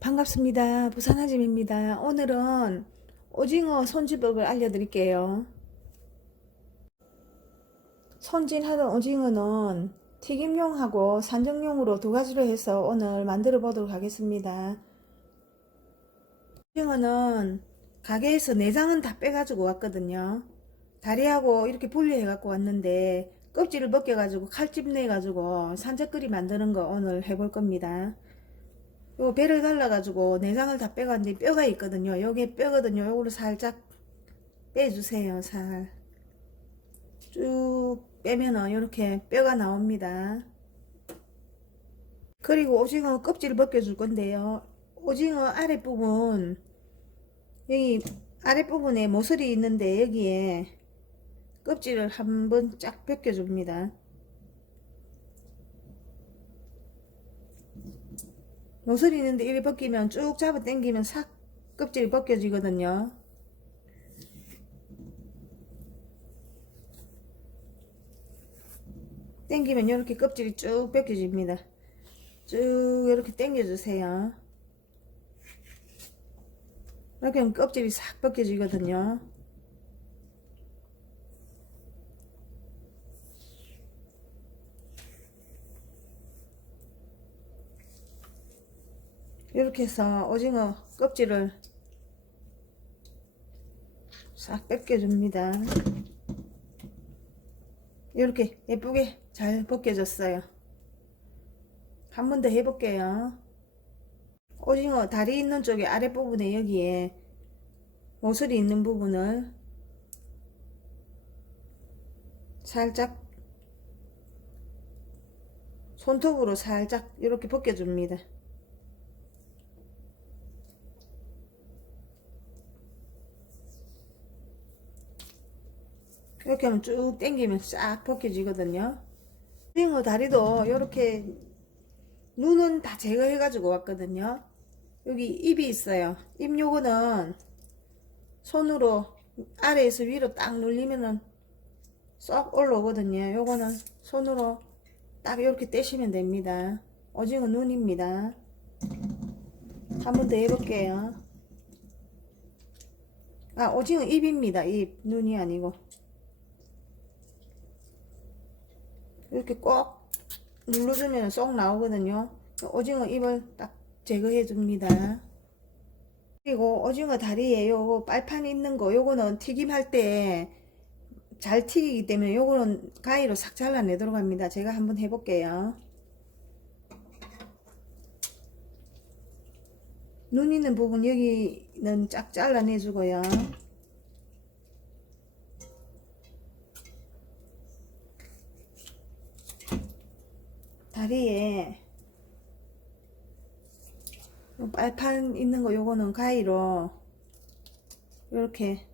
반갑습니다. 부산아짐입니다. 오늘은 오징어 손질법을 알려드릴게요. 손질하던 오징어는 튀김용하고 산정용으로 두 가지로 해서 오늘 만들어 보도록 하겠습니다. 오징어는 가게에서 내장은 다 빼가지고 왔거든요. 다리하고 이렇게 분리해 갖고 왔는데 껍질을 벗겨가지고 칼집 내가지고 산적거리 만드는 거 오늘 해볼 겁니다. 요 배를 갈라가지고 내장을 다 빼갔는데 뼈가 있거든요. 요게 뼈거든요. 요거를 살짝 빼주세요. 살. 쭉 빼면은 이렇게 뼈가 나옵니다. 그리고 오징어 껍질을 벗겨줄 건데요. 오징어 아랫부분, 여기 아랫부분에 모서리 있는데 여기에 껍질을 한번 쫙 벗겨줍니다. 모서리 있는데 이리 벗기면 쭉 잡아 당기면 싹 껍질이 벗겨지거든요. 당기면 이렇게 껍질이 쭉 벗겨집니다. 쭉 이렇게 당겨주세요. 이렇게 하면 껍질이 싹 벗겨지거든요. 이렇게 해서 오징어 껍질을 싹 벗겨줍니다. 이렇게 예쁘게 잘 벗겨졌어요. 한 번 더 해볼게요. 오징어 다리 있는 쪽에 아랫부분에 여기에 모서리 있는 부분을 살짝 손톱으로 살짝 이렇게 벗겨줍니다. 이렇게 하면 쭉 당기면 싹 벗겨지거든요. 오징어 다리도 이렇게 눈은 다 제거해 가지고 왔거든요. 여기 입이 있어요. 입 요거는 손으로 아래에서 위로 딱 눌리면은 쏙 올라오거든요. 요거는 손으로 딱 이렇게 떼시면 됩니다. 오징어 눈입니다. 한 번 더 해볼게요. 아, 오징어 입입니다. 입, 눈이 아니고. 이렇게 꼭 눌러주면 쏙 나오거든요. 오징어 입을 딱 제거해 줍니다. 그리고 오징어 다리에 요 빨판 있는 거 요거는 튀김할 때 잘 튀기기 때문에 요거는 가위로 싹 잘라내도록 합니다. 제가 한번 해볼게요. 눈 있는 부분 여기는 쫙 잘라내주고요. 다리에 요 빨판 있는 거 요거는 가위로 이렇게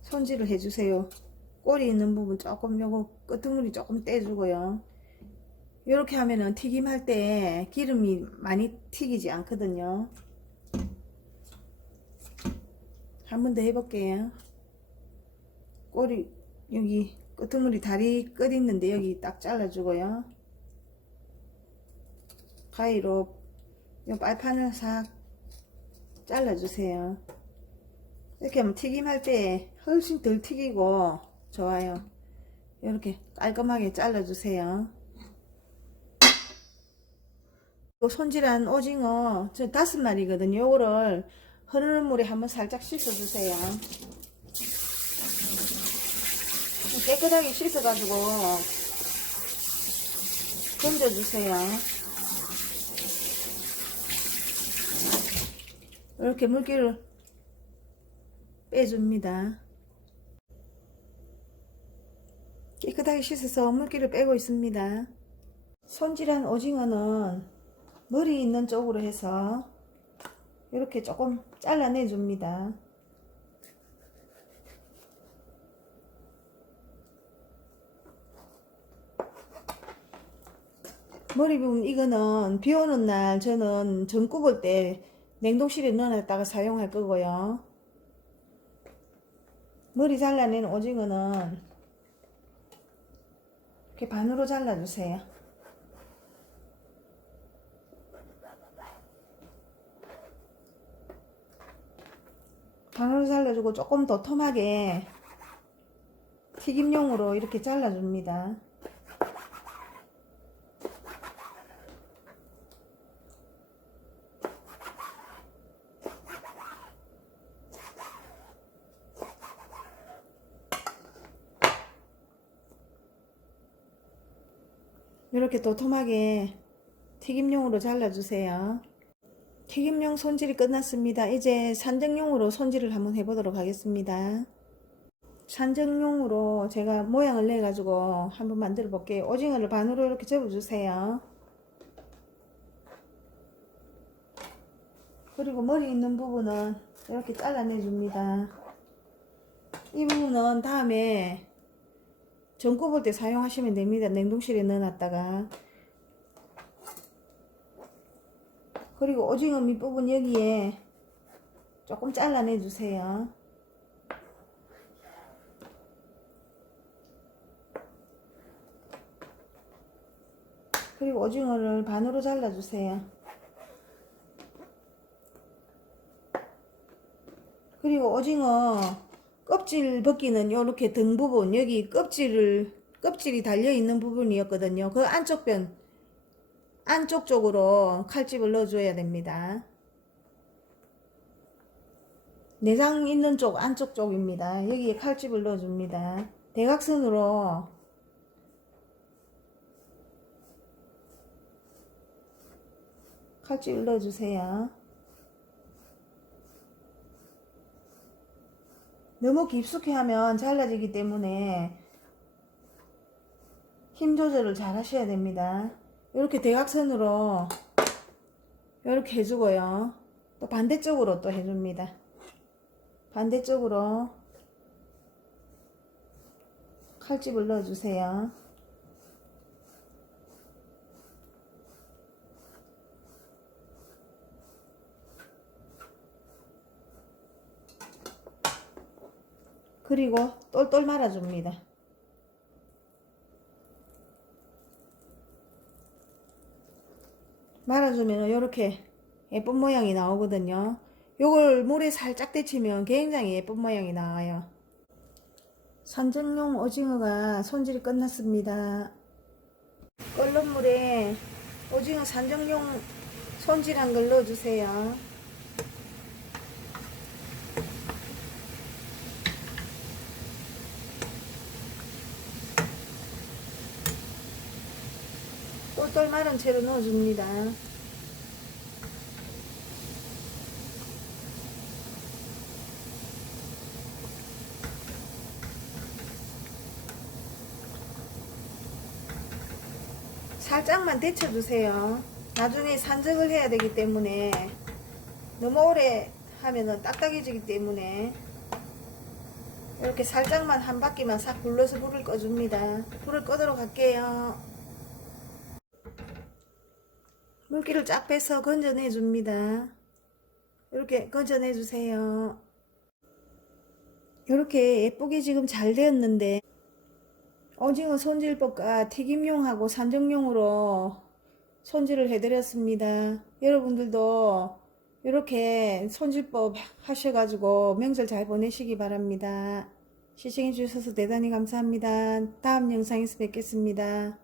손질을 해주세요. 꼬리 있는 부분 조금 요거 끄트머리 조금 떼주고요. 이렇게 하면은 튀김할 때 기름이 많이 튀기지 않거든요. 한 번 더 해볼게요. 꼬리 여기 끄트머리 다리 끝 있는데 여기 딱 잘라주고요. 가위로 요 빨판을 싹 잘라주세요. 이렇게 하면 튀김할 때 훨씬 덜 튀기고 좋아요. 이렇게 깔끔하게 잘라주세요. 또 손질한 오징어 저 다섯 마리거든요. 요거를 흐르는 물에 한번 살짝 씻어주세요. 깨끗하게 씻어가지고 건져주세요. 이렇게 물기를 빼줍니다. 깨끗하게 씻어서 물기를 빼고 있습니다. 손질한 오징어는 머리 있는 쪽으로 해서 이렇게 조금 잘라내 줍니다. 머리 부분 이거는 비 오는 날 저는 전 굽을 때 냉동실에 넣어놨다가 사용할 거고요. 머리 잘라낸 오징어는 이렇게 반으로 잘라주세요. 반으로 잘라주고 조금 더 톰하게 튀김용으로 이렇게 잘라줍니다. 이렇게 도톰하게 튀김용으로 잘라주세요. 튀김용 손질이 끝났습니다. 이제 산정용으로 손질을 한번 해보도록 하겠습니다. 산정용으로 제가 모양을 내가지고 한번 만들어 볼게요. 오징어를 반으로 이렇게 접어주세요. 그리고 머리 있는 부분은 이렇게 잘라내줍니다. 이 부분은 다음에 전 굽을 때 사용하시면 됩니다. 냉동실에 넣어놨다가. 그리고 오징어 밑부분 여기에 조금 잘라내 주세요. 그리고 오징어를 반으로 잘라주세요. 그리고 오징어 껍질 벗기는 요렇게 등 부분 여기 껍질을 껍질이 달려 있는 부분이었거든요. 그 안쪽 변 안쪽 쪽으로 칼집을 넣어 줘야 됩니다. 내장 있는 쪽 안쪽 쪽입니다. 여기에 칼집을 넣어 줍니다. 대각선으로 칼집을 넣어 주세요. 너무 깊숙이 하면 잘라지기 때문에 힘 조절을 잘 하셔야 됩니다. 이렇게 대각선으로 이렇게 해주고요. 또 반대쪽으로 또 해줍니다. 반대쪽으로 칼집을 넣어주세요. 그리고 똘똘 말아줍니다. 말아주면 이렇게 예쁜 모양이 나오거든요. 요걸 물에 살짝 데치면 굉장히 예쁜 모양이 나와요. 산정용 오징어가 손질이 끝났습니다. 끓는 물에 오징어 산정용 손질한 걸 넣어주세요. 똘똘 마른 채로 넣어줍니다. 살짝만 데쳐주세요. 나중에 산적을 해야 되기 때문에 너무 오래 하면은 딱딱해지기 때문에 이렇게 살짝만 한 바퀴만 싹 불러서 불을 꺼줍니다. 불을 꺼도록 할게요. 물기를 쫙 빼서 건져내 줍니다. 이렇게 건져내 주세요. 이렇게 예쁘게 지금 잘 되었는데 오징어 손질법과 튀김용하고 산정용으로 손질을 해드렸습니다. 여러분들도 이렇게 손질법 하셔가지고 명절 잘 보내시기 바랍니다. 시청해 주셔서 대단히 감사합니다. 다음 영상에서 뵙겠습니다.